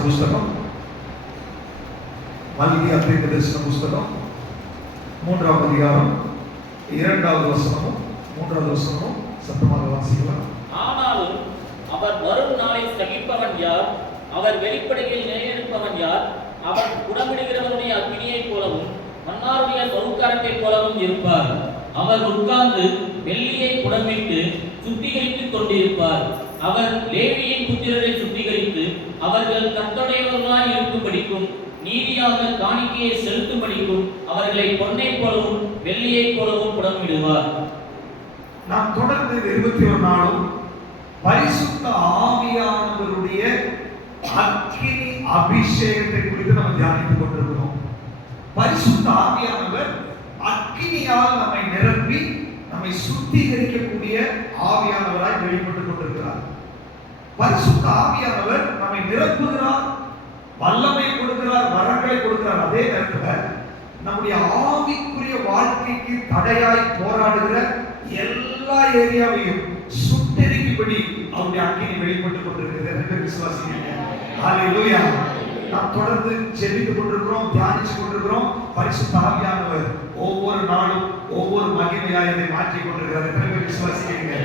தீர்க்கதரிசன புஸ்தகம், மல்கியா தீர்க்கதரிசன புஸ்தகம் 3ஆம் அதிகாரம் 2வது வசனமும் 3வது வசனமும் சத்தமாக வாசிக்கலாம். ஆனாலும் அவர் வரும் நாளை சகிப்பவன் யார்? அவர் வெளிப்படையில் நிலைநிற்பவன் யார்? அவர் குடமிடுகிறவனுடைய அக்கினியைப் போலவும் மன்னாருடைய சவுக்காரத்தைப் போலவும் இருப்பார். அவர் உட்கார்ந்து வெள்ளியை குடமிட்டு சுத்திகரித்துக் கொண்டிருப்பார். அவர் லேவியின் புத்திரரை சுத்திகரித்து அவர்கள் கர்த்தருடையவர்களாய் இருக்கும்படிக்கும் நீதியாக காணிக்கையை செலுத்தும்படிக்கும் அவர்களை பொன்னைப் போலவும் வெள்ளியைப் போலவும் குடமிடுவார். நாம் தொடர்ந்து 21 நாளும் பரிசுத்த ஆவியானவருடைய அக்கினி அபிஷேகத்தை குறித்து நாம் தியானித்துக் கொண்டிருக்கிறோம். பரிசுத்த ஆவியானவர் அக்கினியால் நம்மை நிரப்பி நம்மை சுத்திகரிக்கக்கூடிய ஆவியானவராய் வெளிப்பட்டுக் கொண்டிருக்கிறார். பரிசுத்த ஆவியானவர் நம்மை நிரப்புகிறார், வல்லமை கொடுக்கிறார், வரங்களை கொடுக்கிறார். அதே நேரத்தில் நம்முடைய ஆவிக்குரிய வாழ்க்கைக்கு தடையாய் போராடுகிற எல்லா ஏரியாவையும் சுட்டெரிக்கும்படி அவருடைய அக்கினி வெளிப்பட்டுக் கொண்டிருக்கிறது. எனக்கு விசுவாசிக்கிறீங்க? ஹல்லேலூயா. நாம் தொடர்ந்து ஜெபித்துக் கொண்டிருக்கிறோம், தியானித்துக் கொண்டிருக்கிறோம். பரிசுத்த ஆவியானவர் ஒவ்வொரு நாளும் ஒவ்வொரு மகிமையாய் இதை மாற்றிக் கொண்டிருக்கிறார். எத்தனை விசுவாசிக்கிறீங்க?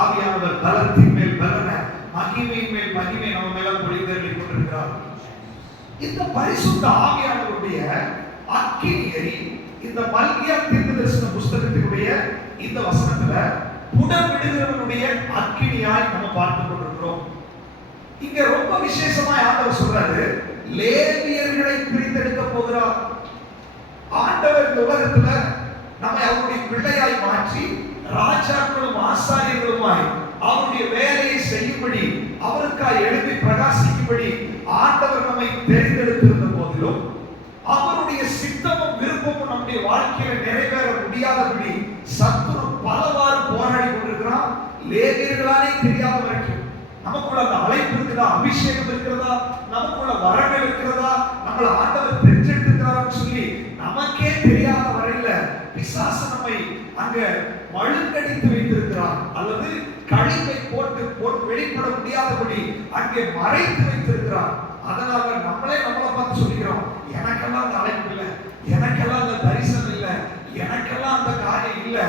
ஆவியானவர் பலத்தின் மேல் பலன, மகிமையின் மேல் மகிமை நம்ம மேல பொழிந்தருளி கொண்டிருக்கிறார். இந்த பரிசுத்த ஆவியானவருடைய அக்கினியை இந்த மல்கியா தீர்க்கதரிசன புஸ்தகத்தினுடைய இந்த வசனத்துல புடமிடுகிறவனுடைய அக்கினியாய் நம்ம பார்த்து கொண்டிருக்கிறோம். இங்க ரொம்ப விசேஷமா ஆண்டவர் சொல்றாரு, லேவியர்களை பிரித்தெடுக்க போகிறார். ஆண்டவர் இந்த உலகத்துல நம்மை அவருடைய பிள்ளையாய் மாற்றி ராஜாக்களும் ஆசாரியர்களுமாய் அவருடைய வேலையை செய்யும்படி, அவருக்காய் எழுப்பி பிரகாசிக்கும்படி ஆண்டவர் நம்மை தெரிந்தெடுத்திருந்த போதிலும் அவருடைய சித்தமும் விருப்பமும் நம்முடைய வாழ்க்கையில நிறைவேற முடியாதபடி சத்துரு பலவாறு போராடி கொண்டிருக்கிறான். லேவியர்களாலே தெரியாத வரைக்கும் நமக்குள்ள அந்த அழைப்பு இருக்குதா, அபிஷேகம் இருக்கிறதா, நமக்குள்ள வரங்கள் இருக்கிறதா, நம்மள ஆண்டவர் தெரிஞ்செடுத்திருக்கிறான்னு சொல்லி நமக்கே தெரியாத வரையில பிசாசு நம்மை அங்க மழுங்கடித்து வைத்திருக்கிறார், அல்லது கழிவை போட்டு வெளிப்பட முடியாதபடி அங்கே மறைத்து வைத்திருக்கிறார். அதனால நம்மளை பார்த்து சொல்லிக்கிறோம், எனக்கெல்லாம் அந்த அழைப்பு இல்லை, எனக்கெல்லாம் அந்த தரிசனம் இல்லை, எனக்கெல்லாம் அந்த காரியம் இல்லை.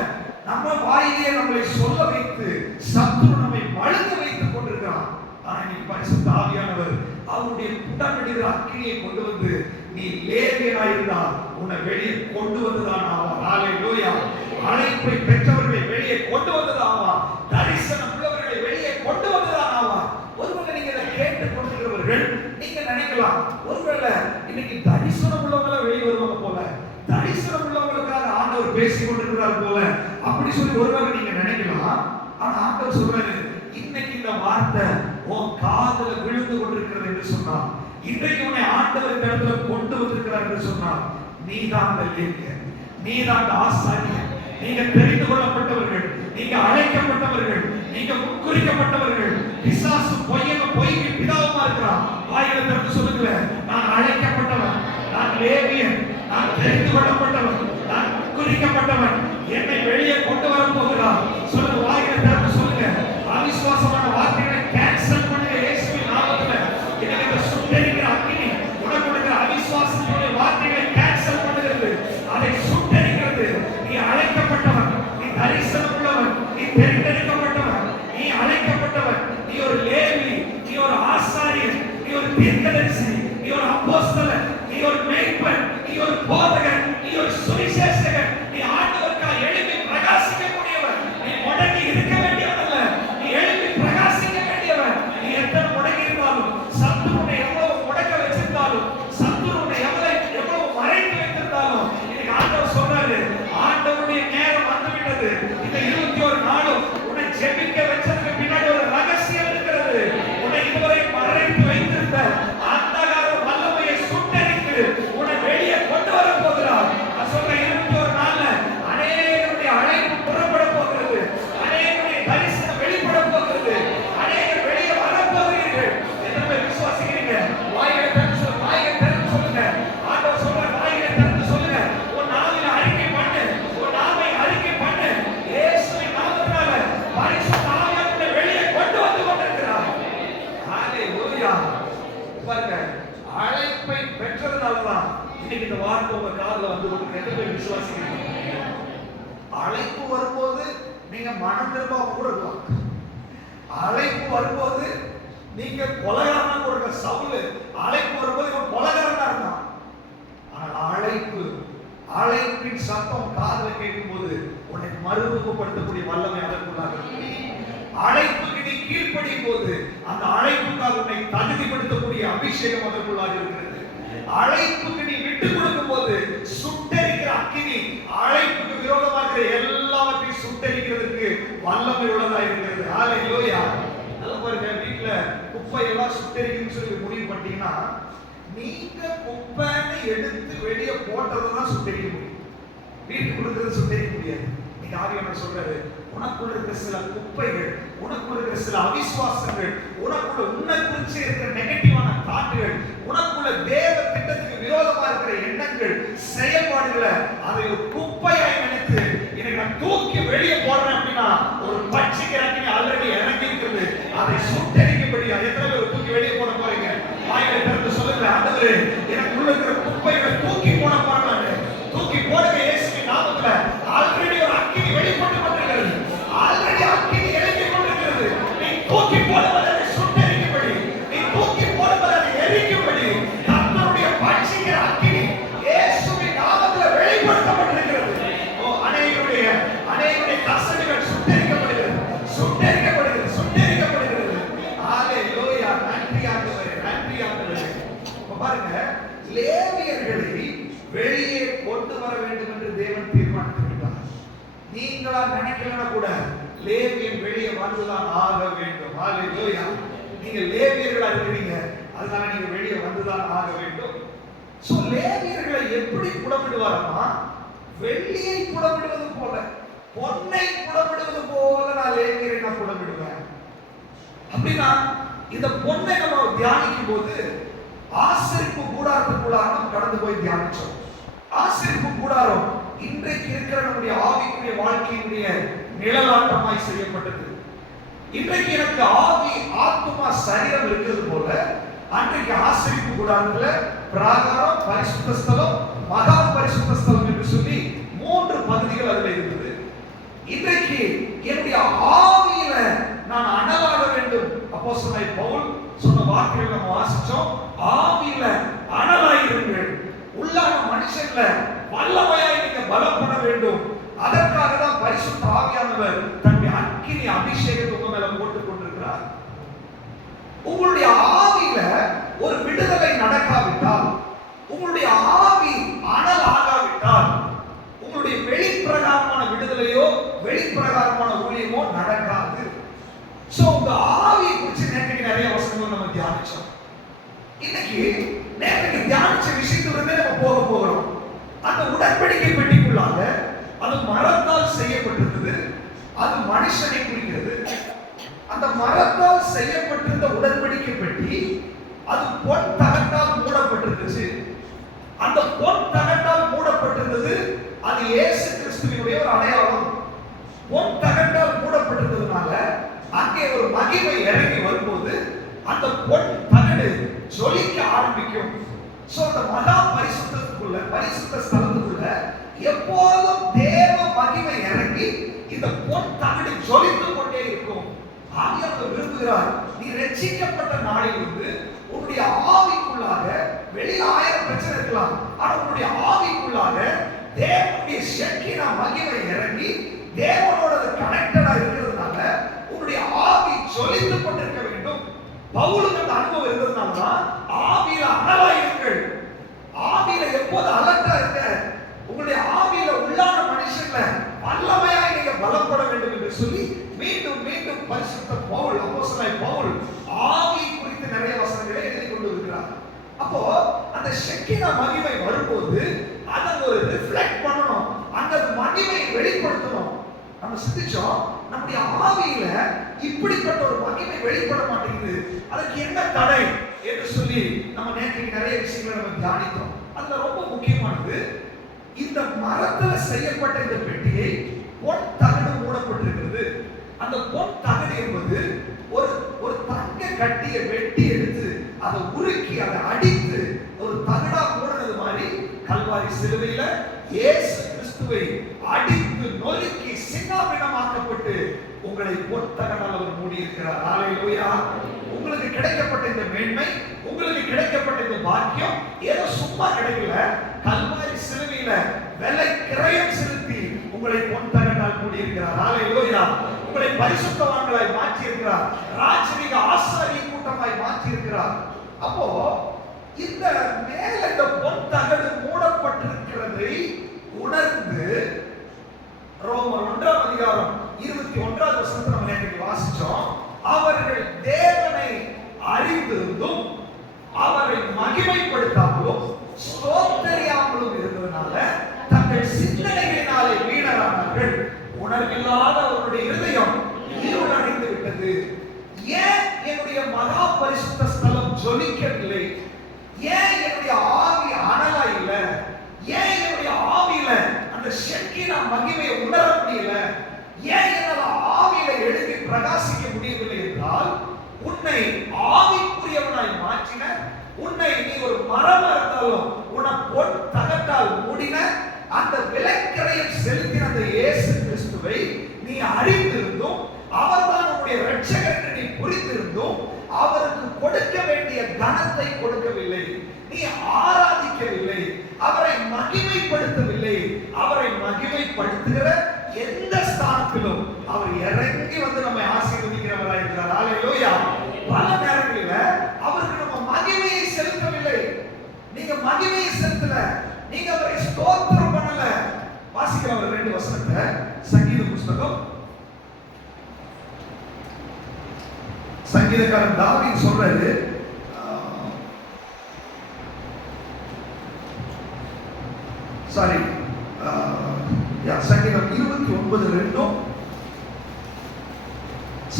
நம்ம வாயிலே நம்மளை சொல்ல வைத்து சத்துரு நம்மை மழுங்க வைத்துக் கொண்டிருக்கிறான். ஆனா இன்னைக்கு பரிசுத்த ஆவியானவர் அவருடைய புடமிடுகிற அக்கினியை கொண்டு வந்து, நீ லேவியனாய் இருந்தால் உன்னை வெளியே கொண்டு வந்ததான் ஆவார். ஹல்லேலூயா. அழைப்பை பெற்றவர்களை வெளியே கொண்டு வந்ததான் ஆவார். தரிசனம் உள்ளவர்களை வெளியே கொண்டு வந்ததான் ஆவார். ஒருவேளை நீங்க இதை கேட்டுக் கொண்டிருக்கிறவர்கள் நீங்க நினைக்கலாம், ஒருவேளை இன்னைக்கு தரிசனம் உள்ளவங்கள வெளியே வருவாங்க போல, தரிசனம் உள்ளவங்களுக்காக ஆண்டவர் பேசிக் கொண்டிருக்கிறார் போல, அப்படி சொல்லி ஒருவேளை நீங்க நினைக்கலாம். ஆனா ஆண்டவர் சொல்றாரு, இன்னைக்கு இந்த வார்த்தை உன் காதுல விழுந்து கொண்டிருக்கிறது என்று சொன்னார். இன்றைக்கு உன்னை ஆண்டவர் இந்த இடத்துல கொண்டு வந்திருக்கிறார் என்று சொன்னார். நீதான் அந்த லேவியர், நீதான் அந்த ஆசாரியர், நீங்க தெரிந்து கொள்ளப்பட்டவர்கள், நீங்க அழைக்கப்பட்டவர்கள், நீங்க முன்குறிக்கப்பட்டவர்கள். பிசாசு பொய்க்கு பிதாவுமா இருக்கிறான். வாயில திறந்து சொல்லுங்க, நான் அழைக்கப்பட்டவன், நான் லேவியன், நான் தெரிந்து கொள்ளப்பட்டவன், நான் முன்குறிக்கப்பட்டவன், என்னை வெளியே கொண்டு வர போகிறார். சொல்லுங்க, வாயில திறந்து சொல்லுங்க. அவிசுவாசமான வார்த்தைகளை கேன்சல் பண்ணுங்க இயேசுவின் நாமத்துல. இன்னைக்கு இந்த சுட்டெரிக்கிற அக்கினி உனக்கு அவிசுவாசத்துடைய வார்த்தைகளை கேன்சல் பண்ணுகிறது, அதை சுட்டெரிக்கிறது. நீ அழைக்கப்பட்டவன், நீ தரிசனம் உள்ளவன், நீ தெரிந்தெடுக்கப்பட்டவன், நீ அழைக்கப்பட்டவன், நீ ஒரு லேவி, நீ ஒரு ஆசாரியர், நீ ஒரு தீர்க்கதரிசி, நீ ஒரு அப்போஸ்தலன், நீ ஒரு மேய்ப்பன், நீ ஒரு போதகன், நீ ஒரு சுவிசேஷகன், நீ ஆண்டவருக்காக எழுப்பி பிரகாசிக்கக்கூடியவன். நீ முடங்கி இருக்க வேண்டியவன் அல்ல, நீ எழுப்பி பிரகாசிக்க வேண்டியவன். நீ எத்தனை முடங்கி இருந்தாலும், சத்துருனை எவ்வளவு முடக்க வச்சிருந்தாலும், சத்துருனை எவ்வளவு மறைத்து வைத்திருந்தாலும், இன்னைக்கு ஆண்டவர் சொல்றாரு, ஆண்டவருடைய நேரம் வந்துவிட்டது. இந்த 21 நாளும் உன்னை ஜெபிக்க வச்சதுக்கு பின்னாடி ஒரு ரகசியம் இருக்கிறது. உன்னை இதுவரை மறைத்து வைத்திருந்த அந்தகார வல்லமையை சுட்டெரித்து உன்னை வெளியே கொண்டு வர போகிறார். நான் சொல்றேன், 21 நாள்ல அநேகருடைய அழைப்பு புறப்பட போகிறது, அநேகருடைய தரிசனம் வெளிப்பட போகிறது, அநேகர் வெளியே வர போகிறீர்கள். எத்தனை விசுவாசிக்கிறீங்க? பாருங்க, அழைப்பை பெற்றதுனாலதான் இன்னைக்கு இந்த வார்த்தை உங்க காதுல வந்து கொண்டு எத்தனை பேர் விசுவாசிக்கிறீங்க? அழைப்பு வரும்போது நீங்க மனம் திரும்பாம கூட இருக்கலாம். அழைப்பு வரும்போது நீங்க கொலைகாரனா கூட இருக்க. சவுல் அழைப்பு வரும்போது இவன் கொலைகாரனா இருந்தான். ஆனால் அழைப்பின் சத்தம் காதுல கேட்கும் போது உன்னை மறுரூபப்படுத்தக்கூடிய வல்லமை அதற்குள்ளாக இருக்கு. அழைப்புக்கு நீ கீழ்ப்படியும் போது அந்த அழைப்புக்காக உன்னை தகுதிப்படுத்தக்கூடிய அபிஷேகம் அதற்குள்ளாக இருக்கிறது. அழைப்புக்கு நீ விட்டு கொடுக்கும் போது சுட்டெரிக்கிற அக்கினி அழைப்புக்கு விரோதமாக இருக்கிற எல்லாவற்றையும் சுட்டெரிக்கிறதுக்கு வல்லமை உள்ளதா இருக்கிறது. ஹalleluya. நல்லா பாருங்க, வீட்டுல குப்பை எல்லாம் சுட்டெரிக்குன்னு சொல்லி முடிவு பண்ணிட்டீங்கன்னா நீங்க குப்பைன்னு எடுத்து வெளியே போட்டதான் சுட்டெரிக்க முடியும். வீட்டுக்கு கொடுக்கறது சுட்டெரிக்க முடியாது. நீங்க ஆவியானவர் சொல்றாரு, உனக்குள்ள இருக்கிற சில குப்பைகள், உனக்குள்ள இருக்கிற சில அவிசுவாசங்கள், உனக்குள்ள உன்னை குறிச்சு இருக்கிற நெகட்டிவான தாட்டுகள், உனக்குள்ள தேவ திட்டத்துக்கு விரோதமா இருக்கிற எண்ணங்கள், செயல்பாடுகளை அதை ஒரு குப்பையாய் நினைத்து எனக்கு நான் தூக்கி வெளியே போடுறேன் அப்படின்னா ஒரு பட்சிக்கு இறங்கி ஆல்ரெடி இறங்கி இருக்கிறது. அதை சுட்டெரிக்கும்படியா எத்தனை பேர் தூக்கி வெளியே போட போறீங்க? வாய்களை திறந்து சொல்லுங்க, ஆண்டவரே எனக்கு உள்ள இருக்கிற குப்பைகளை தூக்கி போட போறாங்க. தூக்கி போடுங்க இயேசுவின் நாமத்துல. ஆல்ரெடி ஒரு அக்கினி வெளிப்பட்டு கொண்டிருக்கிறது. ஆல்ரெடி அக்கினி எரிந்து கொண்டிருக்கிறது. நீ தூக்கி போடுவதை சுட்டெரிக்கும்படி, நீ தூக்கி போடுவதை எரிக்கும்படி கர்த்தருடைய பட்சிக்கிற அக்கினி இயேசுவின் நாமத்துல வெளிப்படுத்தப்பட்டிருக்கிறது. அநேகருடைய கசடுகள் சுட்டெரிக்கப்படுகிறது, சுட்டெரிக்கப்படுகிறது, சுட்டெரிக்கப்படுகிறது. ஹalleluya. நன்றி ஆண்டவரே, நன்றி ஆண்டவரே. பாருங்க, லேவியர்களை வெளியே கொண்டு வர வேண்டும் என்று தேவன் தீர்மானித்து விட்டார். நீங்களா நினைக்கலனா கூட லேவியன் வெளியே வந்துதான் ஆக வேண்டும். ஹalleluya. நீங்க லேவியர்களா இருக்கிறீங்க, அதனால நீங்க வெளியே வந்துதான் ஆக வேண்டும். சோ லேவியர்களை எப்படி புடமிடுவாரமா? வெள்ளியை புடமிடுவது போல, பொன்னை புடமிடுவது போல நான் லேவியரை நான் புடமிடுவேன். அப்படின்னா இந்த பொன்னை நம்ம தியானிக்கும் போது ஆசரிப்பு கூடாரத்துக்குள்ளாக நாம் கடந்து போய் தியானிச்சோம். ஆசரிப்பு கூடாரம் இன்றைக்கு இருக்கிற நம்முடைய ஆவிக்குரிய வாழ்க்கையினுடைய நிழலாட்டமாய் செய்யப்பட்டது. இன்றைக்கு எனக்கு ஆவி, ஆத்துமா, சரீரம் இருக்கிறது போல அன்றைக்கு ஆசரிப்பு கூடாரத்துல பிராகாரம், பரிசுத்த ஸ்தலம், மகா பரிசுத்த ஸ்தலம் என்று சொல்லி 3 பகுதிகள் அதுல இருந்தது. இன்றைக்கு என்னுடைய ஆவியில நான் அனலாக வேண்டும். அப்போஸ்தலனாகிய பவுல் சொன்ன வார்த்தைகளை நம்ம வாசிச்சோம். ஆவியில அனலாயிருங்கள், உள்ளான மனுஷன்ல வல்லமையாய் நீங்க பலப்பட வேண்டும். அதற்காக தான் பரிசுத்த ஆவியானவர் தன்னுடைய அக்கினி அபிஷேகத்தை உங்க மேல போட்டுக் கொண்டிருக்கிறார். உங்களுடைய ஆவியில ஒரு விடுதலை நடக்காவிட்டால், உங்களுடைய ஆவி அனல் ஆகாவிட்டால், உங்களுடைய வெளிப்பிரகாரமான விடுதலையோ வெளிப்பிரகாரமான ஊழியமோ நடக்காது. சோ உங்க ஆவியை குறித்து நேற்றைக்கு நிறைய வசனங்கள் நம்ம தியானிச்சோம். இன்னைக்கு நேற்றைக்கு தியானிச்ச விஷயத்திலிருந்தே நம்ம போகிறோம். அந்த உடன்படிக்கை பெட்டிக்குள்ளாக அது மரத்தால் செய்யப்பட்டிருந்தது. அது மனுஷனை குறிக்கிறது. அந்த மரத்தால் செய்யப்பட்டிருந்த உடன்படிக்கை பெட்டி அது பொன் தகட்டால் மூடப்பட்டிருந்துச்சு. அந்த பொன் தகட்டால் மூடப்பட்டிருந்தது. அது இயேசு கிறிஸ்துவினுடைய ஒரு அடையாளம். பொன் தகட்டால் மூடப்பட்டிருந்ததுனால அங்கே ஒரு மகிமை இறங்கி வரும்போது அந்த பொன் தகடு ஜொலிக்க ஆரம்பிக்கும். சோ அந்த மகா பரிசுத்தத்துக்குள்ள, பரிசுத்த ஸ்தலத்துக்குள்ள எப்போதும் தேவ மகிமை இறங்கி இந்த பொன் தகடு ஜொலித்துக் கொண்டே இருக்கும். ஆவியானவர் விரும்புகிறார், நீ ரட்சிக்கப்பட்ட நாளிலிருந்து உன்னுடைய ஆவிக்குள்ளாக வெளியே 1000 பிரச்சனை இருக்கலாம், ஆனா உன்னுடைய ஆவிக்குள்ளாக தேவனுடைய ஷெக்கினா மகிமை இறங்கி தேவனோட கனெக்டடா இருக்கிறதுனால உன்னுடைய ஆவி ஜொலித்துக் கொண்டிருக்க வேண்டும். பவுலுக்கு அந்த அனுபவம் இருந்ததுனாலதான் ஆவியில அனலாயிருங்கள். ஆவியில எப்போது அலர்ட்டா இருக்க, உங்களுடைய ஆவியில உள்ளான மனுஷன்ல வல்லமையாய் நீங்க பலப்பட வேண்டும் என்று சொல்லி மீண்டும் மீண்டும் பரிசுத்த பவுல், அப்போஸ்தலனாகிய பவுல் ஆவி குறித்து நிறைய வசனங்களை எழுதி கொண்டு இருக்கிறார். அப்போ அந்த ஷெக்கினா மகிமை வரும்போது அதை ஒரு ரிஃப்ளெக்ட் பண்ணணும், அந்த மகிமையை வெளிப்படுத்தணும். நம்ம சிந்திச்சோம், நம்முடைய ஆவியில இப்படிப்பட்ட ஒரு மகிமை வெளிப்பட மாட்டேங்குது, அதுக்கு என்ன தடை என்று சொல்லி நம்ம நேற்றைக்கு நிறைய விஷயங்களை நம்ம தியானித்தோம். அதுல ரொம்ப முக்கியமானது, இந்த மரத்துல செய்யப்பட்ட இந்த பெட்டியை பொன் தகடு மூடப்பட்டிருக்கிறது. அந்த பொன் தகடு என்பது ஒரு தங்க கட்டியை வெட்டி எடுத்து அதை உருக்கி அதை அடித்து ஒரு தகடா போடுறது மாதிரி கல்வாரி சிலுவையில இயேசு கிறிஸ்துவை அடித்து நொறுக்கி சின்னாபின்னமாக்கப்பட்டு உங்களை பொற்தகடால் அவர் மூடி இருக்கிறார். ஹல்லேலூயா. உங்களுக்கு கிடைக்கப்பட்ட இந்த மேன்மை, உங்களுக்கு கிடைக்கப்பட்ட இந்த பாக்கியம் ஏதோ சும்மா கிடைக்கல. கல்வாரி சிலுவையில விலை கிரயம் செலுத்தி உங்களை பொன்தகடால் மூடி இருக்கிறார். ஹல்லேலூயா. உங்களை பரிசுத்தவான்களாய் மாற்றி இருக்கிறார். ராஜரீக ஆசாரிய கூட்டமாய் மாற்றி இருக்கிறார். அப்போ இந்த மேல இந்த பொன் தகடு மூடப்பட்டிருக்கிறதை உணர்ந்து ரோமர் 1ஆம் அதிகாரம் 21வது வசனத்தை நம்ம நேற்று வாசிச்சோம். அவர்கள் தேவனை அறிந்திருந்தும் அவரை மகிமைப்படுத்தாமலும் ஸ்தோத்தரியாமலும் இருந்ததனால தங்கள் சிந்தனைகளினாலே வீணரானார்கள். உணர்வில்லாத அவருடைய இருதயம் இருளடைந்து விட்டது. ஏன் என்னுடைய மகா பரிசுத்த ஸ்தலம் ஜொலிக்கவில்லை? ஏன் என்னுடைய ஆவி அனலா இல்ல? ஏன் என்னுடைய ஆவியில அந்த ஷெக்கீனா மகிமையை உணர முடியல? ஏன் என்னால ஆவியில எழுதி பிரகாசிக்க முடியவில்லை என்றால், உன்னை ஆவிக்குரியவனாய் மாற்றின, உன்னை நீ ஒரு மரமா இருந்தாலும் உன்னை பொன் தகட்டால் மூடின, அந்த விலைக்கிரயம் செலுத்தின அந்த இயேசு கிறிஸ்துவை நீ அறிந்திருந்தும் அவர்தான் உன்னுடைய இரட்சகர் என்று நீ புரிந்திருந்தும் அவருக்கு கொடுக்க வேண்டிய கனத்தை கொடுக்கவில்லை, நீ ஆராதிக்கவில்லை, அவரை மகிமைப்படுத்தவில்லை. அவரை மகிமைப்படுத்துகிற எந்த ஸ்தானத்திலும் அவர் இறங்கி வந்து நம்மை ஆசீர்வதிக்கிறவராய் இருக்கிறார். ஹல்லேலூயா. பல நேரங்களில் அவருக்கு நம்ம மகிமையை செலுத்தவில்லை. நீங்க மகிமையை செலுத்தல, நீங்க அவரை ஸ்தோத்திரம் பண்ணல. வாசிக்கிறோம் ஒரு 2 வசனத்தை. சங்கீத புஸ்தகம், சங்கீதக்காரன் தாவீது சொல்றாரு, சாரி சங்கீதம் 29:2,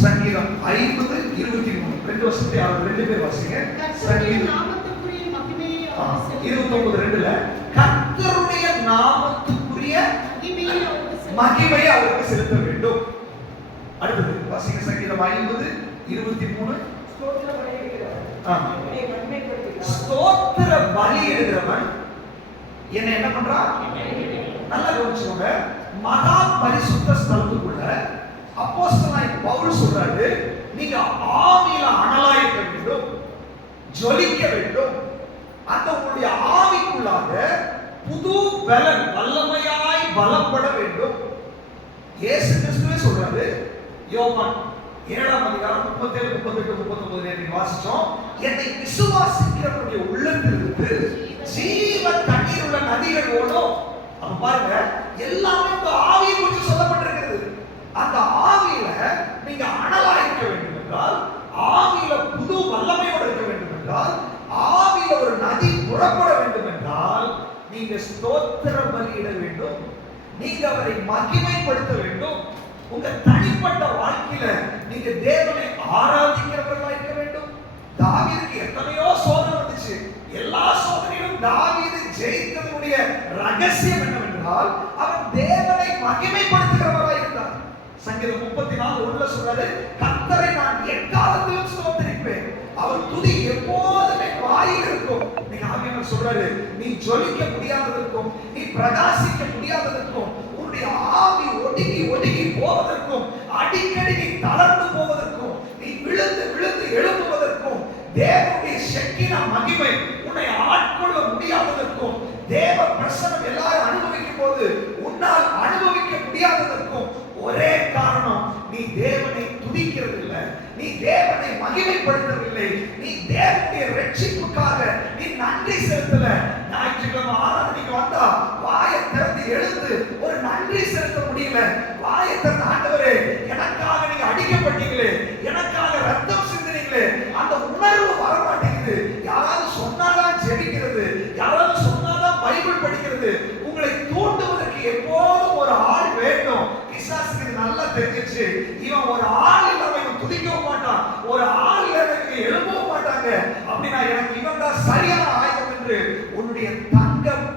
சங்கீதம் 50:23 2 வருஷத்தை அவர் 2 பேர் வாசிங்க. சங்கீதம் 29:2ல கர்த்தருடைய நாமத்துக்குரிய மகிமையை அவருக்கு செலுத்த வேண்டும். அடுத்தது வாசிங்க. சங்கீதம் 50:23 ஸ்தோத்திர பலி எடுக்கிறவன் என்ன என்ன பண்றான்? நல்லா கவனிச்சுக்கோங்க. மகா பரிசுத்த ஸ்தலத்துக்குள்ள அப்போஸ்தலனாய் பவுல் சொல்றாரு, நீங்க ஆவியில அனலாயிருக்க வேண்டும், ஜொலிக்க வேண்டும். அந்த உங்களுடைய ஆவிக்குள்ளாக புது பலன் வல்லமையாய் பலப்பட வேண்டும். இயேசு கிறிஸ்துவே சொல்றாரு, யோவான் 7ஆம் அதிகாரம் 37, 38, 39 நீங்க வாசிச்சோம். என்னை விசுவாசிக்கிறவருடைய உள்ளத்திலிருந்து ஜீவ தண்ணீர் உள்ள நதிகள் ஓடும். அப்ப பாருங்க, எல்லாமே இந்த ஆவியை குறித்து சொல்லப்பட்டிருக்கிறது. அந்த ஆவியில நீங்க அனலா இருக்க வேண்டும் என்றால், ஆவியில புது வல்லமையோடு இருக்க வேண்டும் என்றால், ஆவியில ஒரு நதி புறப்பட வேண்டும் என்றால், நீங்க ஸ்தோத்திர பலியிட வேண்டும், நீங்க அவரை மகிமைப்படுத்த வேண்டும். உங்க தனிப்பட்ட வாழ்க்கையில நீங்க தேவனை ஆராதிக்கிறவர்களா இருக்க வேண்டும். தாவீதுக்கு எத்தனையோ சோதனை வந்துச்சு. எல்லா சோதனையிலும் தாவீது ஜெயித்ததனுடைய ரகசியம் என்னவென்றால், அவன் தேவனை மகிமைப்படுத்துகிறவராய் இருந்தார். சங்கீதம் 34:1 சொல்றாரு, கர்த்தரை நான் எக்காலத்திலும் ஸ்தோத்திரிப்பேன், அவர் துதி எப்போதுமே வாயில் இருக்கும். நீங்க ஆவியானவர் சொல்றாரு, நீ ஜொலிக்க முடியாததற்கும், நீ பிரகாசிக்க முடியாததற்கும், உன்னுடைய ஆவி ஒடுங்கி ஒடுங்கி போவதற்கும், அடிக்கடி நீ தளர்ந்து போவதற்கும், நீ விழுந்து விழுந்து எழும்புவதற்கும், தேவனுடைய ஷெக்கீனா மகிமை உன்னை ஆட்கொள்ள முடியாததற்கும், தேவ பிரசன்னம் எல்லாரும் அனுபவிக்கும் போது உன்னால் அனுபவிக்க முடியாததற்கும் ஒரே காரணம், நீ தேவனை துதிக்கிறது இல்லை, நீ தேவனை மகிமைப்படுத்தவில்லை, நீ தேவனுடைய ரட்சிப்புக்காக நீ நன்றி செலுத்தல. ஞாயிற்றுக்கிழமை ஆராதனைக்கு வந்தா வாயை திறந்து எழுந்து ஒரு நன்றி செலுத்த முடியல. வாயை திறந்து, ஆண்டவரே எனக்காக நீங்க அடிக்கப்பட்டீங்களே, எனக்காக ரத்தம் சிந்தினீங்களே, அந்த உணர்வு வரமாட்டேங்குது. யாராவது சொன்னாதான் ஜெபிக்கிறது, யாராவது சொன்னாதான் பைபிள் படிக்கிறது. உங்களை தூண்டுவதற்கு எப்போதும் ஒரு ஆள் வேண்டும். பிசாசுக்கு நல்லா தெரிஞ்சிச்சு, இவன் ஒரு ஆள் இல்லாம இவன் துதிக்கவும் மாட்டான், ஒரு ஆள் இல்லாம எழுப்பவும் மாட்டாங்க. அப்படின்னா எனக்கு இவன் தான் சரியான ஆயுதம் என்று உன்னுடைய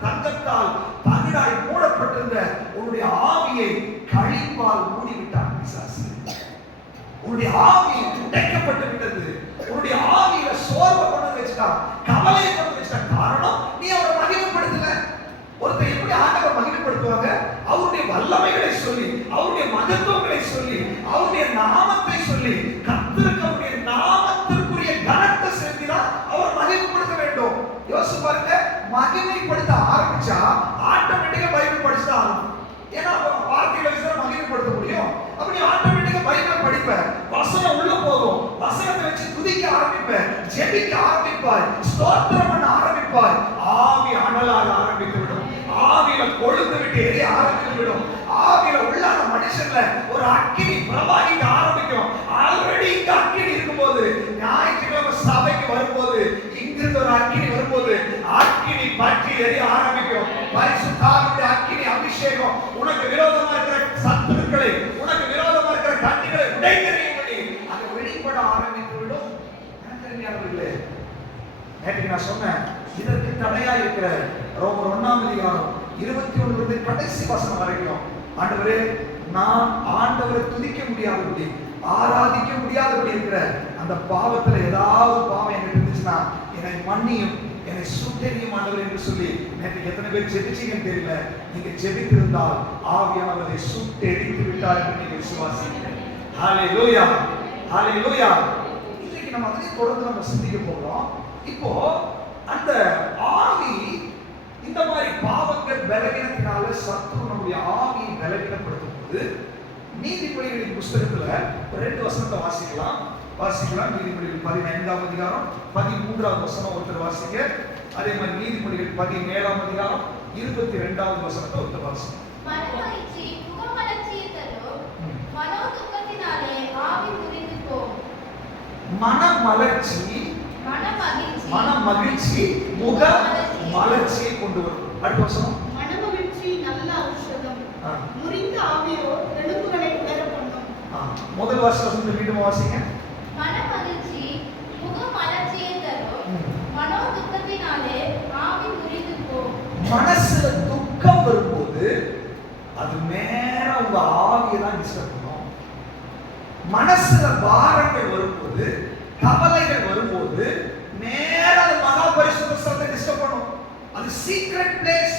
தங்கத்தால் தகடாய் மூடப்பட்டிருந்த உன்னுடைய ஆவியை களிப்பால் மூடிவிட்டான் பிசாசு. உன்னுடைய ஆவி உடைக்கப்பட்டு விட்டது. உன்னுடைய ஆவியில சோர்வு கொண்டு வச்சுட்டான், கவலைப்படுத்த வச்சுட்டான். காரணம், நீ அவரை மகிமைப்படுத்தல. ஒருத்தர் எப்படி ஆண்டவரை மகிமைப்படுத்துவாங்க? அவருடைய வல்லமைகளை சொல்லி, அவருடைய மகத்துவங்களை சொல்லி, அவருடைய நாமத்தை சொல்லி, கர்த்தருக்கு அவருடைய நாமத்திற்குரிய கனத்தை செலுத்திதான் அவர் மகிமைப்படுத்த வேண்டும். யோசிச்சு பாருங்க, மகிமைப்படுத்த ஆரம்பிச்சா ஆட்டோமேட்டிக்கா பைபிள் படிச்சுதான். ஏன்னா வார்த்தைகளை வச்சு மகிமைப்படுத்த முடியும். அப்ப நீ ஆட்டோமேட்டிக்கா பைபிள் படிப்ப, வசனம் உள்ள போகும், வசனத்தை வச்சு துதிக்க ஆரம்பிப்ப, ஜெபிக்க ஆரம்பிப்பாய், ஸ்தோத்திரம் பண்ண ஆரம்பிப்பாய். ஆவி அனலாக ஆரம்பித்து விடும், ஆவியில கொழுந்து விட்டு எரிய ஆரம்பித்து விடும், ஆவியில உள்ள அந்த மனுஷன்ல ஒரு அக்கினி பிரவாகிக்க ஆரம்பிக்கும். ஆல்ரெடி இங்க அக்கினி இருக்கும்போது, ஞாயிற்றுக்கிழமை சபைக்கு வரும்போது இங்கிருந்து ஒரு அக்கினி வரும்போது அக்கினி பற்றி எரிய ஆரம்பிக்கும். பரிசுத்த ஆவியுடைய அக்கினி அபிஷேகம் உனக்கு விரோதமா இருக்கிற சத்துருக்களை, உனக்கு விரோதமா இருக்கிற கண்ணிகளை உடைக்கிறீங்களே, அது வெளிப்பட ஆரம்பித்து விடும். நன்றியானவர்களே, நேற்று நான் சொன்னேன், இதற்கு தடையா இருக்கிற ரோமர் 1ஆம் அதிகாரம் 21 கடைசி வசனம் வரைக்கும், ஆண்டவரே நான் ஆண்டவரை துதிக்க முடியாதபடி, ஆராதிக்க முடியாதபடி இருக்கிற அந்த பாவத்துல ஏதாவது பாவம் எனக்கு இருந்துச்சுன்னா என்னை மன்னியும், என்னை சுட்டெரியும் ஆண்டவர் என்று சொல்லி நேற்று எத்தனை பேர் ஜெபிச்சீங்கன்னு தெரியல. நீங்க ஜெபித்திருந்தால் ஆவியானவரை சுட்டெரித்து விட்டார் என்று நீங்க விசுவாசிங்க. ஹalleluya, ஹalleluya. இன்னைக்கு நம்ம அதை தொடர்ந்து நம்ம சிந்திக்க போறோம். இப்போ அந்த ஆவி இந்த மாதிரி பாவங்கள் பலவீனத்தினால சத்துரு நம்முடைய ஆவியை பலவீனப்படுத்தும் போது, நீதிபதிகளின் புஸ்தகத்துல 2 வசனத்தை வாசிக்கலாம். நீதிபதிகள் 15ஆம் அதிகாரம் 13ஆவது வசனம் ஒருத்தர் வாசிங்க. அதே மாதிரி நீதிபதிகள் 17ஆம் அதிகாரம் 22ஆவது வசனத்தை ஒருத்தர் வாசிங்க. மனமகிழ்ச்சி முகமலர்ச்சியை தரும், மனோதுக்கத்தினாலே ஆவி முறிந்து போகும். மனமலர்ச்சி மனமகிழ்ச்சி முக மலர்ச்சியை கொண்டு வரும். அடுத்த வசனம், மனமகிழ்ச்சி நல்ல ஔஷதம், முறிந்த ஆவியோ எலும்புகளை உலர பண்ணும். முதல் வசனத்தை மீண்டும் வாசிங்க. மனமகிழ்ச்சி முகமலர்ச்சியை தரும், மனோதுக்கத்தினாலே ஆவி முறிந்து போகும். மனசுல துக்கம் வரும்போது அது நேரா உங்க ஆவியை தான் டிஸ்டர்ப் பண்ணும். மனசுல பாரங்கள் வரும்போது, கவலைகள் வரும்போது நேரா மகா பரிசுத்த ஸ்தலத்தை டிஸ்டர்ப் பண்ணும். அது சீக்ரெட் பிளேஸ்,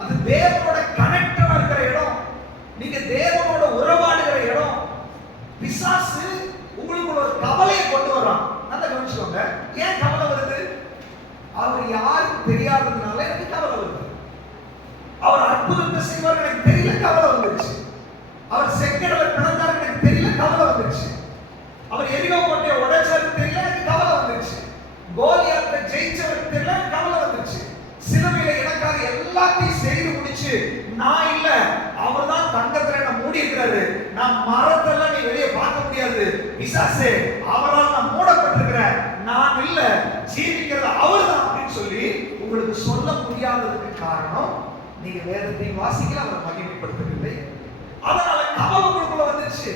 அது தேவனோட கனெக்டா இருக்கிற இடம், நீங்க தேவனோட உறவாடுகிற இடம். பிசாசு உங்களுக்கு ஒரு கவலையை கொண்டு வரான். நல்லா கவனிச்சுக்கோங்க. ஏன் கவலை வருது? அவர் யாருக்கும் தெரியாததுனால எனக்கு கவலை வருது. அவர் அற்புதத்தை செய்வார் எனக்கு தெரியல, கவலை வந்துருச்சு. அவர் செங்கடலை பிளந்தார் எனக்கு தெரியல, கவலை வந்துருச்சு. அவர் எரிகோ கோட்டையை உடைச்சாரு தெரியல, எனக்கு கவலை வந்துருச்சு. கோலியாத்தை ஜெயிச்சவருக்கு தெரியல, கவலை வந்துருச்சு. சிலுவையில எனக்காக எல்லாத்தையும் செய்து முடிச்சு, நான் இல்ல அவர் தான் தங்கத்துல என்ன மூடி இருக்கிறாரு, நான் மரத்தெல்லாம் நீ வெளியே பார்க்க முடியாது பிசாசே, அவரால் நான் மூடப்பட்டிருக்கிறேன், நான் இல்ல ஜீவிக்கிறது அவர் தான் அப்படின்னு சொல்லி உங்களுக்கு சொல்ல முடியாததுக்கு காரணம், நீங்க வேதத்தையும் வாசிக்கல, அவரை மகிமைப்படுத்தவில்லை. அதனால கவலை உங்களுக்குள்ள வந்துருச்சு.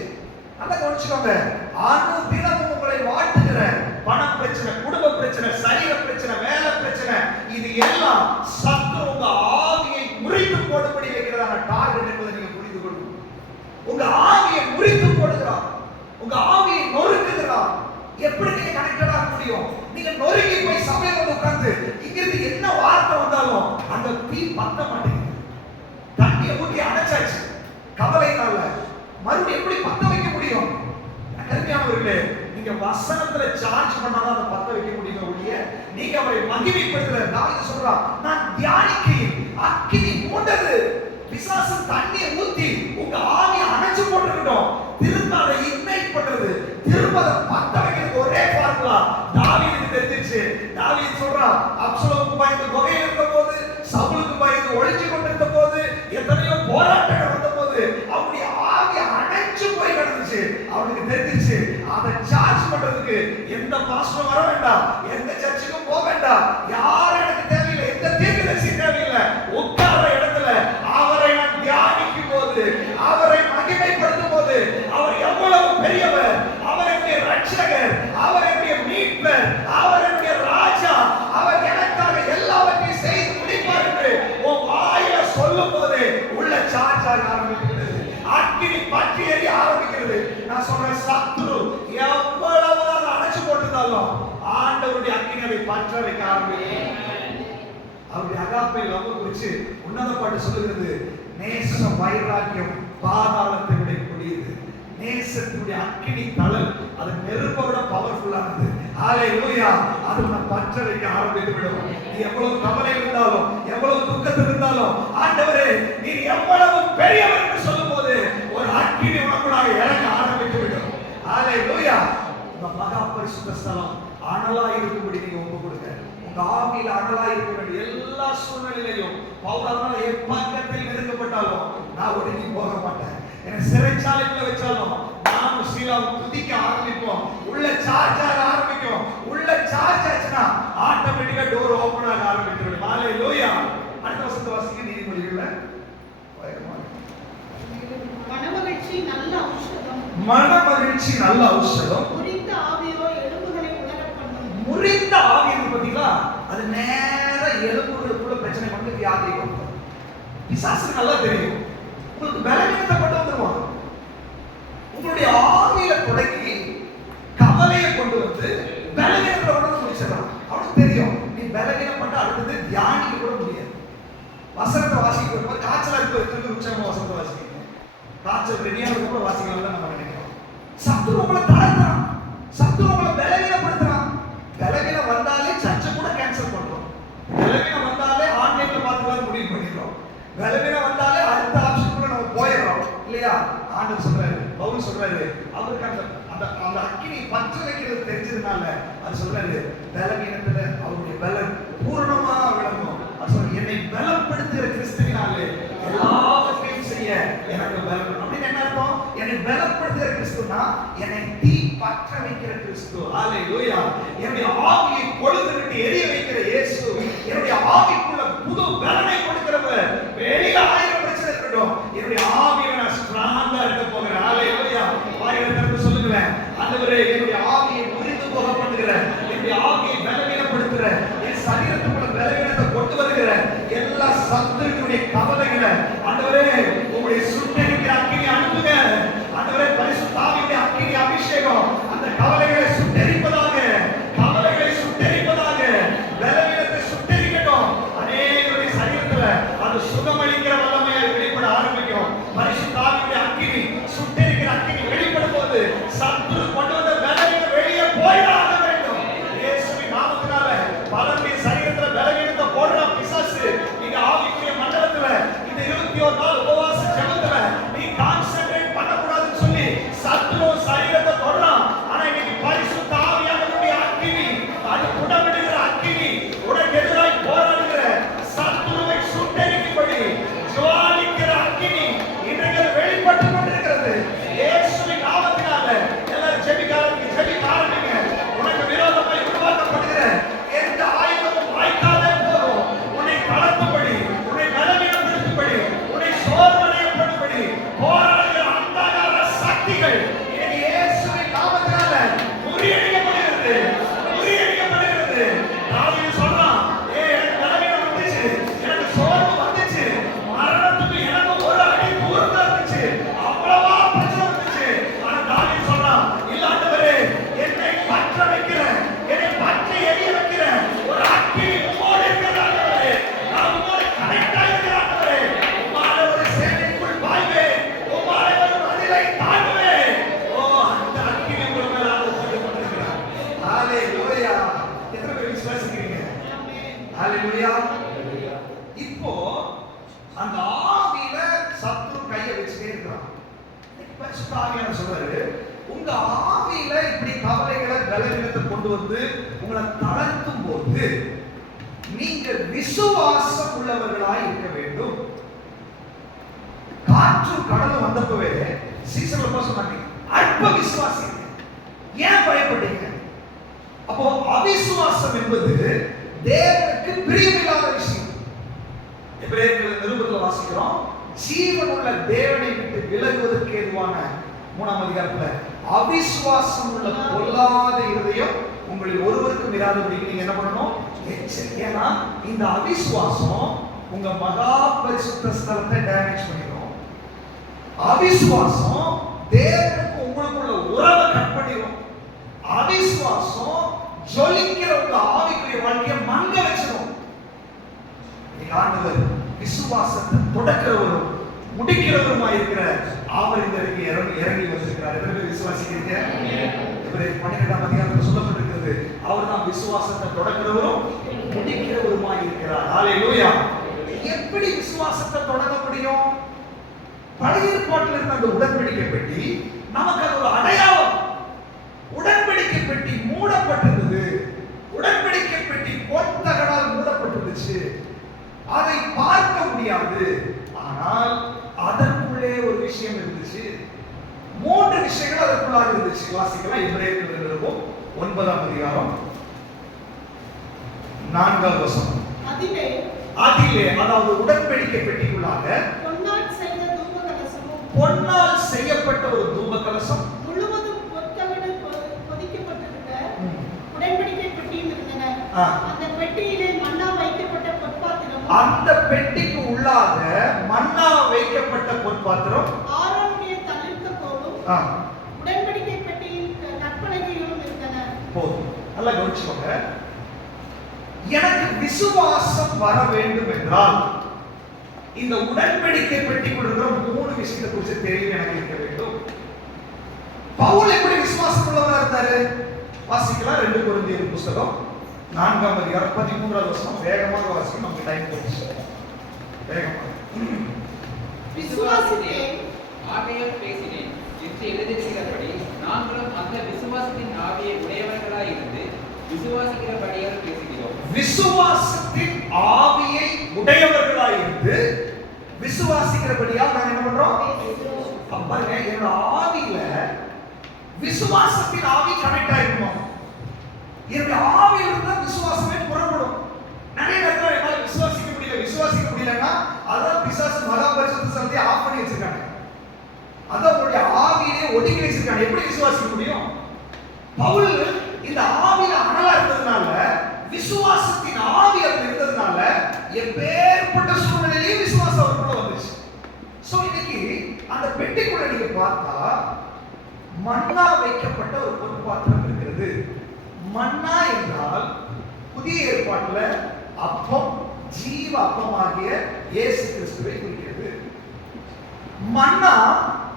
நல்லா கவனிச்சுக்கோங்க. தினமும் உங்களை வாழ்த்துகிற பண பிரச்சனை, குடும்ப பிரச்சனை, சரீர பிரச்சனை, வேலை பிரச்சனை, இது எல்லாம் சத்துரு உங்க ஆவியை முறித்து போடும்படி வைக்கிறதான டார்கெட் என்பதை நீங்க புரிந்து கொள்ளணும். உங்க ஆவியை முறித்து போடுகிறான், உங்க ஆவியை நொறுக்குகிறான். எப்படி நீங்க கனெக்டடா இருக்க முடியும்? நீங்க நொறுங்கி போய் சபையில வந்து உட்கார்ந்து இங்கிருந்து என்ன வார்த்தை வந்தாலும் அந்த தீ பத்த மாட்டேங்குது. தண்ணியை ஊற்றி அணைச்சாச்சு கவலைனால, மறுபடியும் எப்படி பத்த வைக்க முடியும்? கருமையானவர்களே, நீங்க வசனத்துல சார்ஜ் பண்ணாதான் அதை பத்த வைக்க முடியும் ஒழிய, நீங்க அவரை மகிமைப்படுத்துற. தாவீது சொல்றான், நான் தியானிக்கையில் அக்கினி மூண்டது. பிசாசு தண்ணியை ஊத்தி உங்க ஆவியை அணைச்சு போட்டுக்கிட்டோம். திரும்ப அதை இக்னைட் பண்றது, திரும்ப அதை பத்த வைக்கிறது ஒரே ஃபார்முலா. தாவீதுக்கு தெரிஞ்சிருச்சு. தாவீது சொல்றான், அப்சலோமுக்கு பயந்து குகையில் இருந்த போது, சவுலுக்கு பயந்து ஒளிஞ்சு கொண்டிருந்த போது, எத்தனையோ போராட்டங்கள் வந்த போது அவருடைய ஆவி அணைச்சு போய் கிடந்துச்சு. அவனுக்கு தெரிஞ்சிச்சு, அதை சார்ஜ் பண்றதுக்கு எந்த பாஸ்டரும் வர வேண்டாம், எந்த சர்ச்சுக்கும் போக வேண்டாம், யாரும் எனக்கு தேவையில்லை, எந்த தீர்க்கதரிசி தேவையில்லை. உட்கார்ற இடத்துல அவரை நான் தியானிக்கும் போது, அவரை மகிமைப்படுத்தும் போது, அவர் எவ்வளவு பெரியவர், அவர் என்னுடைய ரட்சகர், அவர் என்னுடைய மீட்பர், அவர் என்னுடைய ராஜா, அவர் எனக்காக எல்லாவற்றையும் செய்து முடிப்பார் என்று உன் வாயில சொல்லும் போது உள்ள சார்ஜ் ஆக ஆரம்பிக்கிறது, அக்கினி பற்றி எரிய ஆரம்பிக்கிறது. நான் சொல்றேன், சத்துரு எவ்வளவுதான் அணைச்சு போட்டிருந்தாலும் ஆண்டவருடைய அக்கினி அதை பற்ற வைக்க ஆரம்பிக்கும். அவருடைய அகாப்பை லவ் குறித்து உன்னத பாட்டு சொல்லுகிறது, நேச வைராக்கியம் பாதாளத்தை விட கொடியது, நேசத்தினுடைய அக்கினி தழல் அது நெருப்பை விட பவர்ஃபுல்லானது. ஹalleluya. அது உன்னை பற்ற வைக்க ஆரம்பித்து விடும். நீ எவ்வளவு கவலை இருந்தாலும் எவ்வளவு துக்கத்தில் இருந்தாலும் ஆண்டவரே நீ எவ்வளவு பெரியவர் என்று சொல்லும்போது ஒரு அக்கினி உனக்குள்ளாக இறங்க ஆரம்பித்து விடும். ஹalleluya. இந்த மகா பரிசுத்த ஸ்தலம் அனலா இருக்கும்படி நீங்க ஒப்பு கொடுங்க. உங்க ஆவியில அனலா இருக்க வேண்டிய எல்லா சூழ்நிலையிலையும் பவுலால் எப்பக்கத்தில் நெருக்கப்பட்டாலும் நான் ஒடுங்கி போக மாட்டேன். என்ன சிறைச்சாலைக்குள்ள வச்சாலும் நானும் ஸ்ரீலாவும் துதிக்க ஆரம்பிப்போம். உள்ள சார்ஜ் ஆக ஆரம்பிக்கும். உள்ள சார்ஜ் ஆச்சுன்னா ஆட்டோமேட்டிக்கா டோர் ஓபன் ஆக ஆரம்பிச்சிடும். ஹalleluya. அடுத்த வசனத்தை வாசிங்க. நீதிமொழிகள்ல மனமகிழ்ச்சி நல்ல ஔஷதம். மனமகிழ்ச்சி நல்ல ஔஷதம். முறிந்த ஆவியோ எலும்புகளை உலரப் பண்ணும். முறிந்த ஆவி பாத்தீங்களா, அது நேர எலும்புகளுக்குள்ள பிரச்சனை கொண்டு வியாதி கொடுக்கும். பிசாசுக்கு நல்லா தெரியும். உங்களுக்கு பலவீனத்தை கொண்டு வந்துருவான். உங்களுடைய ஆவியில தொடங்கி கவலையை கொண்டு வந்து பலவீனத்தை கொண்டு முடிச்சிடலாம். அவனுக்கு தெரியும் நீ பலவீனப்பட்ட அடுத்தது தியானிக்க கூட முடியாது. வசனத்தை வாசிக்க வரும்போது காய்ச்சலா இருக்க உற்சாகமா வசனத்தை வாசிக்கணும். காய்ச்சல் ரெடியா கூட வாசிக்கலாம் நம்ம நினைக்கிறோம். சத்துரு உங்களை தளர்த்துறான், சத்துரு உங்களை பலவீனப்படுத்துறான். பலவீனம் வந்தாலே சர்ச்சை கூட கேன்சல் பண்றோம். பலவீனம் வந்தாலே ஆன்லைன்ல பார்த்துக்கலாம் முடிவு பண்ணிடுறோம். பலவீனம் வந்தாலே அடுத்த ஆப்ஷன் கூட நம்ம போயிடுறோம் இல்லையா? ஆண்டவர் சொல்றாரு, பவுல் சொல்றாரு, அவருக்கு அந்த அந்த அக்கினி பற்ற வைக்கிறது தெரிஞ்சதுனால அது சொல்றாரு, பலவீனத்துல அவருடைய பலன் பூரணமா விளங்கும். அது சொல்ற என்னை பலப்படுத்துகிற கிறிஸ்துவினாலே எல்லாவற்றையும் செய்ய எனக்கு பலன். அப்படின்னு என்ன அர்த்தம்? என்னை பலப்படுத்துகிற கிறிஸ்துனா என்னை தீ பற்ற வைக்கிற கிறிஸ்து. ஹalleluya. என்னுடைய ஆவியை கொழுந்து விட்டு எரிய வைக்கிற இயேசு, என்னுடைய ஆவிக்குள்ள புது பலனை கொடுக்கிறவர். வெளியில ஆயிரம் பிரச்சனை இருக்கட்டும், என்னுடைய ஆவியை நான் ஸ்ட்ராங்கா இருக்க போகிறேன். ஹalleluya. வாயில திறந்து சொல்லுங்களேன், ஆண்டவரே என்னுடைய ஆவியை முறிந்து போக பண்ணுகிற, என்னுடைய ஆவியை பலவீனப்படுத்துகிற, என் சரீரத்துக்குள்ள பலவீனத்தை கொண்டு வருகிற எல்லா சத்துருக்களுடைய கவலைகளை ஆண்டவரே உங்களுடைய சுட்டெரிக்கிற அக்கினி அனுப்புங்க. ஆண்டவரே பரிசுத்த ஆவியுடைய அக்கினி அபிஷேகம் அந்த கவலைகளை சுட்டெரிப்பதாக, கவலைகளை சுட்டெரிப்பதாக, பலவீனத்தை சுட்டெரிக்கட்டும். அநேகருடைய சரீரத்துல அது சுகமளிக்கிற வல்லமையாய் வெளிப்பட ஆரம்பிக்கும். பரிசுத்த ஆவியுடைய அக்கினி சுட்டெரிக்கிற அக்கினி வெளிப்படும் போது சத்துரு கொண்டு வந்த பலவீனம் வெளியே போயிடாக வேண்டும். இயேசுவின் நாமத்தினால பலருடைய சரீரத்துல பலவீனத்தை போடலாம் பிசாசு. நீங்க ஆவிக்குரிய மண்டலத்துல இந்த 21 நாள் உபவாச ஜெபத்துல நீ கான்சென்ட்ரேட் பண்ணக்கூடாதுன்னு சொல்லி சத்துரு சரீரத்தை தொடலாம். ஆனா இன்னைக்கு பரிசுத்த ஆவியானவருடைய அக்கினி, அது குடமிடுகிற அக்கினி, உனக்கு எதிராய் போராடுகிற சத்துருவை சுட்டெரிக்கும்படி ஜுவாலிக்கிற அக்கினி இன்றைக்கு வெளிப்பட்டு கொண்டிருக்கிறது. இயேசுவின் நாமத்தினால எல்லாரும் ஜெபிக்க ஆரம்பிங்க. உனக்கு விரோதமாய் உருவாக்கப்படுகிற எந்த ஆயுதமும் வாய்க்காதே போதும். உன்னை கலத்தும்படி, உன்னை பலவீனப்படுத்தும்படி, உன்னை சோர்வடையப்படும்படி போராடுகிற அந்தகார சக்திகள் இன்னைக்கு இயேசுவின் நாமத்தினால முறியடிக்கப்படுகிறது, முறியடிக்கப்படுகிறது. தாவீது சொல்றான், எனக்கு பலவீனம் வந்துச்சு, எனக்கு சோர்வு வந்துச்சு, மரணத்துக்கு எனக்கு ஒரு அடி தூரமா இருந்துச்சு, அவ்வளவா பிரச்சனை வந்துச்சு. ஆனா தாவீது சொல்றான், இல்ல ஆண்டவரே என்னை பற்ற வைக்கிற, என்னை பற்றி எரிய வைக்கிற ஒரு அக்கினி உம்மோடு இருக்கிறது ஆண்டவரே. நான் உம்மோடு கனெக்ட் ஆகியிருக்கிறேன் ஆண்டவரே. உம்மால ஒரு சேனைக்குள் பாய்வேன், உம்மால ஒரு மதிலை தாண்டுவேன். ஓ அந்த அக்கினி உங்கள் மேல ஆரோபிக்கப்பட்டிருக்கிறார். ஹalleluya. எத்தனை பேர் விசுவாசிக்கிறீங்க? ஹalleluya. இப்போ அந்த ஆவியில சத்துரு கையை வச்சுட்டே இருக்கிறான். இன்னைக்கு பரிசுத்த ஆவியானவர் சொல்றாரு, உங்க ஆவியில இப்படி கவலைகளை பலவீனத்தை கொண்டு வந்து உங்களை தளர்த்தும் போது நீங்க விசுவாசம் உள்ளவர்களாய் இருக்க வேண்டும். காற்று கடலும் வந்தப்பவே சீசன்ல சொன்னாங்க, அற்ப விசுவாசி, ஏன் பயப்பட்டீங்க? அப்போ அவிசுவாசம் என்பது தேவனுக்கு பிரியமில்லாத விஷயம். எபிரேயர் நிருபத்துல வாசிக்கிறோம், ஜீவனுள்ள தேவனை விட்டு விலகுவதற்கு ஏதுவான 3ஆம் அதிகாரத்துல அவிசுவாசம் உள்ள பொல்லாத இருதயம் உங்களில் ஒருவருக்கும் இராதபடி நீங்க என்ன பண்ணணும்? ஏன்னா இந்த அவிசுவாசம் உங்க மகா பரிசுத்த ஸ்தலத்தை டேமேஜ் பண்ணிடும். அவிசுவாசம் தேவனுக்கு உங்களுக்குள்ள உறவை கட் பண்ணிடும். அவிசுவாசம் ஜொலிக்கிற உங்க ஆவிக்குரிய வாழ்க்கையை மங்க வச்சிடும். ஆண்டவர் விசுவாசத்தை தொடக்கிறவரும் முடிக்கிறவருமாய் இருக்கிற அவர் இந்த இறங்கி வந்திருக்கிறார். எத்தனை பேர் விசுவாசிக்கிறீங்க? 12ஆம் அதிகாரத்தில் சொல்லப்பட்டிருக்கிறது, அவர் தான் விசுவாசத்தை தொடக்கிறவரும் முடிக்கிறவருமாய் இருக்கிறார். ஹல்லேலூயா. எப்படி விசுவாசத்தை தொடங்க முடியும்? பழைய ஏற்பாட்டில் இருந்த அந்த உடன்படிக்கை பெட்டி நமக்கு அது ஒரு அடையாளம். உடன்படிக்கை பெட்டி மூடப்பட்டிருந்தது. உடன்படிக்கை பெட்டி பொன்தகடால் மூடப்பட்டிருந்துச்சு. அதை பார்க்க முடியாது. ஆனால் அதற்குள்ளே ஒரு விஷயம் இருந்துச்சு. 3 விஷயங்கள் அதற்குள்ளாக இருந்துச்சு. வாசிக்கலாம். எபிரேயர் நிருபம் 9ஆம் அதிகாரம் 4ஆம் வசனம். அதிலே அதாவது உடன்படிக்கை பெட்டிக்குள்ளாக பொன்னால் செய்யப்பட்ட ஒரு தூப கலசம் முழுவதும் பொற்தகடு பொதிக்கப்பட்டிருந்த உடன்படிக்கை பெட்டியும் இருந்தன. அந்த பெட்டியிலே மன்னா வைக்கப்பட்ட பொற்பாத்திரம், அந்த பெட்டிக்கு உள்ளாக மன்னா வைக்கப்பட்ட பொற்பாத்திரம், ஆரோனுடைய தளிர்த்த கோலும் உடன்படிக்கை பெட்டியின் நற்பலகைகளும் இருந்தன. போதும். நல்லா கவனிச்சுக்கோங்க. எனக்கு விசுவாசம் வர வேண்டும் என்றால் இந்த உடன்படிக்கை பெட்டிக்குள் இருக்கிற 3 விஷயத்தை குறித்து தெரியும் எனக்கு இருக்க வேண்டும். பவுல் எப்படி விசுவாசம் உள்ளவரா இருந்தாரு? வாசிக்கலாம். 2 கொரிந்தியர் புத்தகம் 4ஆம் அதிகாரம் 13ஆவது வசனம். வேகமாக வாசிக்கணும், நமக்கு டைம் போச்சு. வேகமாக. விசுவாசித்தேன், ஆவியால் பேசினேன் என்று எழுதியிருக்கிறபடி நாங்களும் அந்த விசுவாசத்தின் ஆவியை உடையவர்களாய் இருந்து விசுவாசிக்கிறபடியால் பேசுகிறோம். விசுவாசத்தின் ஆவியை உடையவர்களாய் இருந்து விசுவாசிக்கிறபடியால் நான் என்ன பண்றோம்? பாருங்க, என்னோட ஆவியில விசுவாசத்தின் ஆவி கனெக்ட் ஆயிருக்கணும். என்னோட ஆவியில இருந்தா விசுவாசமே புறப்படும். நிறைய நேரத்துல என்னால விசுவாசிக்க முடியலன்னா அதான் பிசாசு மகா பரிசுத்த ஸ்தலத்தை ஆஃப் பண்ணி வச்சிருக்காங்க. அதான் உங்களுடைய ஆவியிலே ஒடுக்கி வச்சிருக்காங்க. எப்படி விசுவாசிக்க முடியும்? பவுல் இந்த ஆவியில அனலா இருந்ததுனால, விசுவாசத்தின் ஆவி அதுல இருந்ததுனால எப்பேற்பட்ட சூழ்நிலையிலும் விசுவாசம் அவருக்குள்ள வந்துச்சு. சோ இன்னைக்கு அந்த பெட்டிக்குள்ள நீங்க பார்த்தா மன்னா வைக்கப்பட்ட ஒரு பொற்பாத்திரம் இருக்கிறது. மன்னா என்றால் புதிய ஏற்பாட்டுல அப்பம், ஜீவ அப்பமாகிய இயேசு கிறிஸ்துவை குறிக்கிறது. மன்னா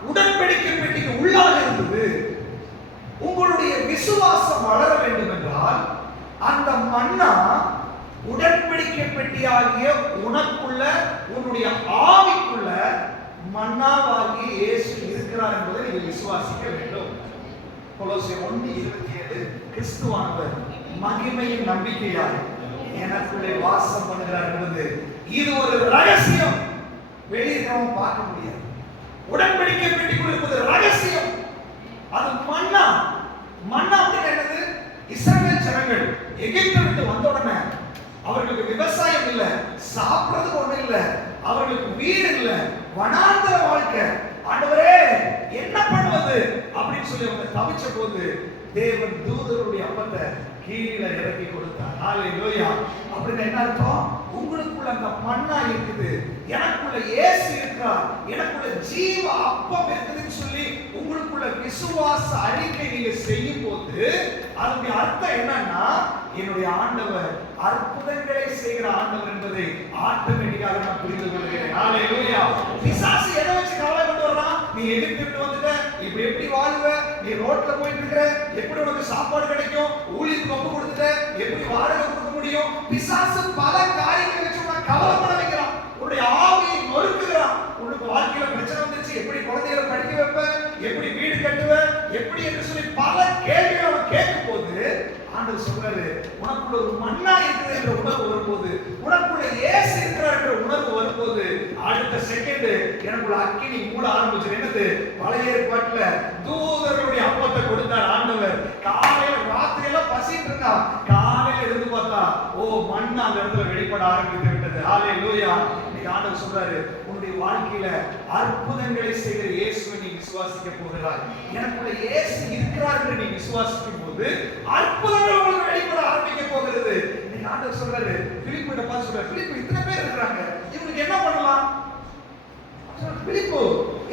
உடன்படிக்கை பெட்டிக்கு உள்ளாக இருந்தது. உங்களுடைய விசுவாசம் வளர வேண்டும் என்றால் அந்த மன்னா உடன்படிக்கை பெட்டியாகிய உனக்குள்ள, உன்னுடைய ஆவிக்குள்ள மன்னாவாகிய இயேசு இருக்கிறார் என்பதை நீங்கள் விசுவாசிக்க வேண்டும். கொலோசியர் 1:27 கிறிஸ்துவானவர் மகிமையின் நம்பிக்கையாய் எனக்குள்ளே வாசம் பண்ணுகிறார் என்பது இது ஒரு ரகசியம். வெளியிருக்கிறவங்க பார்க்க முடியாது. உடன்படிக்கை பெட்டிக்குள் இருப்பது ரகசியம். அது மன்னா. மன்னா அப்படின்னு என்னது? இஸ்ரவேல் ஜனங்கள் எகிப்தை விட்டு வந்த உடனே அவர்களுக்கு விவசாயம் இல்ல, சாப்பிடுறதுக்கு ஒண்ணு இல்ல, அவர்களுக்கு வீடு இல்ல, வனாந்தர வாழ்க்கை. ஆண்டவரே என்ன பண்ணுவது அப்படின்னு சொல்லி அவங்க தவிச்ச போது தேவன் தூதருடைய அப்பத்தை கீழே இறக்கி கொடுத்தார். ஹல்லேலூயா. அப்படின்னா என்ன அர்த்தம்? உங்களுக்குள்ள அந்த மன்னா இருக்குது, எனக்குள்ள இயேசு இருக்கிறார், எனக்குள்ள ஜீவ அப்பம் இருக்குதுன்னு சொல்லி உங்களுக்குள்ள விசுவாச அறிக்கை நீங்க செய்யும் போது அதனுடைய அர்த்தம் என்னன்னா, என்னுடைய ஆண்டவர் அற்புதங்களை செய்கிற ஆண்டவர் என்பதை ஆட்டோமேட்டிக்காக நான் புரிந்து கொள்கிறேன். ஹல்லேலூயா. பிசாசு எதை வச்சு கவலை கொண்டு வர்றான்? நீ எதிர்த்து வந்துட்ட, இப்ப எப்படி வாழ்வ, நீ ரோட்ல போயிட்டு இருக்கிற, எப்படி உனக்கு சாப்பாடு கிடைக்கும், ஊழியத்துக்கு ஒப்பு கொடுத்துட்ட, எப்படி வாடகை கொடுக்க முடியும்? பிசாசு பல காரியங்களை வச்சு உன்னை கவலைப்பட வைக்கிறான். உன்னுடைய ஆவியை நொறுக்குகிறான். உனக்கு வாழ்க்கையில பிரச்சனை வந்துச்சு, எப்படி குழந்தைகளை படிக்க வைப்ப, எப்படி வீடு கட்டுவ, எப்படி என்று சொல்லி பல கேள்விகளை அவன் கேட்கும் போது ஆண்டவர் சொல்றாரு, உனக்குள்ள ஒரு மன்னா இருக்குது என்ற உணர்வு வரும்போது, உனக்குள்ள இயேசு இருக்கிறார் என்ற உணர்வு வரும்போது அடுத்த செகண்ட் எனக்குள்ள அக்கினி மூட ஆரம்பிச்சு. என்னது? பழைய ஏற்பாட்டுல தூதர்களுடைய அப்பத்தை கொடுத்தார் ஆண்டவர். காலையில ராத்திரி எல்லாம் பசிட்டு இருந்தா, காலையில இருந்து பார்த்தா ஓ மண்ணா அந்த இடத்துல வெளிப்பட ஆரம்பித்து விட்டது. ஹல்லேலூயா. இன்னைக்கு ஆண்டவர் சொல்றாரு, உன்னுடைய வாழ்க்கையில அற்புதங்களை செய்கிற இயேசுவை நீ விசுவாசிக்க போகிறாய். எனக்குள்ள இயேசு இருக்கிறார் என்று நீ விசுவாசிக்கும் போது அற்புதங்கள் உங்களுக்கு வெளிப்பட ஆரம்பிக்க போகிறது. இன்னைக்கு ஆண்டவர் சொல்றாரு, பிலிப்பிட்ட பார்த்து சொல்றாரு, பிலிப்பு இத்தனை பேர் இருக்காங்க, இவங்களுக்கு என்ன பண்ணலாம்? பிலிப்பு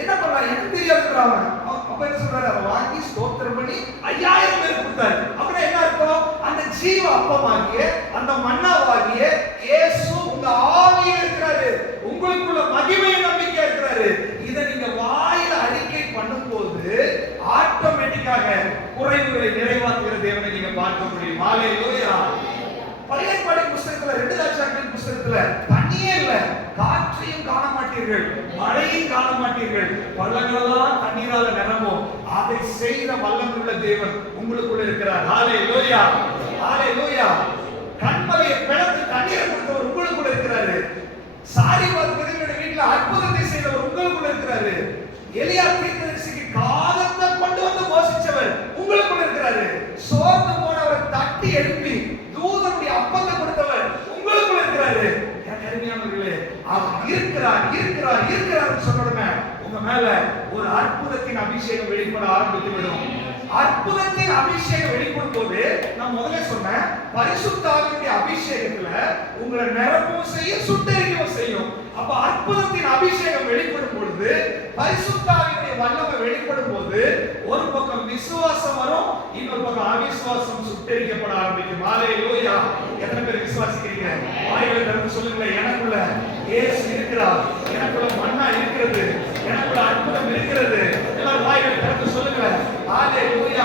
என்ன பண்ணான்? எனக்கு தெரியாதுன்றான். அப்ப என்ன சொல்றாரு? அதை வாங்கி ஸ்தோத்திரம் பண்ணி 5000 பேர் கொடுத்தாரு. அப்படின்னா என்ன அர்த்தம்? அந்த ஜீவ அப்பமாகிய அந்த மன்னாவாகிய இயேசு உங்க ஆவியில இருக்கிறாரு, உங்களுக்குள்ள மகிமையின் நம்பிக்கையா இருக்கிறாரு. இதை நீங்க வாயில அறிக்கை பண்ணும்போது ஆட்டோமேட்டிக்காக குறைவுகளை நிறைவாக்குகிற தேவனை நீங்க பார்க்க முடியும். ஹalleluya. பழைய ஏற்பாடு புத்தகத்துல 2 ராஜாக்களின் புத்தகத்துல தண்ணியே இல்ல, காற்றையும் காண மாட்டீர்கள், மழையும் காண மாட்டீர்கள், பள்ளங்களெல்லாம் தண்ணீரால நிரம்பும். அதை செய்த வல்லமையுள்ள தேவன் உங்களுக்குள்ள இருக்கிறார். ஹalleluya, ஹalleluya. கண்மலையை பிளந்து தண்ணீரை கொடுத்தவர் உங்களுக்குள்ள இருக்கிறாரு. சாரிபாத் விதவையுடைய வீட்டுல அற்புதத்தை செய்தவர் உங்களுக்குள்ள இருக்கிறாரு. எலியா தீர்க்கதரிசிக்கு காகத்தை கொண்டு வந்து போஷிச்சவர் உங்களுக்குள்ள இருக்கிறாரு. சோர்ந்து போனவரை தட்டி எழுப்பி தூதனுடைய அப்பத்தை கொடுத்தவர் உங்களுக்குள்ள இருக்கிறாரு. எனக்கு அருமையானவர்களே, அவர் இருக்கிறார் இருக்கிறார் இருக்கிறார் சொன்ன உடனே உங்க மேல ஒரு அற்புதத்தின் அபிஷேகம் வெளிப்பட ஆரம்பித்து விடும். அற்புதத்தின் அபிஷேகம் வெளிப்படும் போது நான் முதல்ல சொன்னேன், பரிசுத்த ஆவியுடைய அபிஷேகத்துல உங்களை நிரப்பவும் செய்யும், சுட்டெரிக்கவும் செய்யும். அப்ப அற்புதத்தின் அபிஷேகம் வெளிப்படும் பொழுது, பரிசுத்த ஆவியுடைய வல்லமை வெளிப்படும் போது, ஒரு பக்கம் விசுவாசம் வரும், இன்னொரு பக்கம் அவிசுவாசம் சுட்டெரிக்கப்பட ஆரம்பிக்கும். ஹalleluya. எத்தனை பேர் விசுவாசிக்கிறீங்க? வாயில திறந்து சொல்லுங்க, எனக்குள்ள இயேசு இருக்கிறார், எனக்குள்ள மன்னா இருக்கிறது, எனக்குள்ள அற்புதம் இருக்கிறது. எல்லாரும் வாயில திறந்து சொல்லுங்க. ஹalleluya.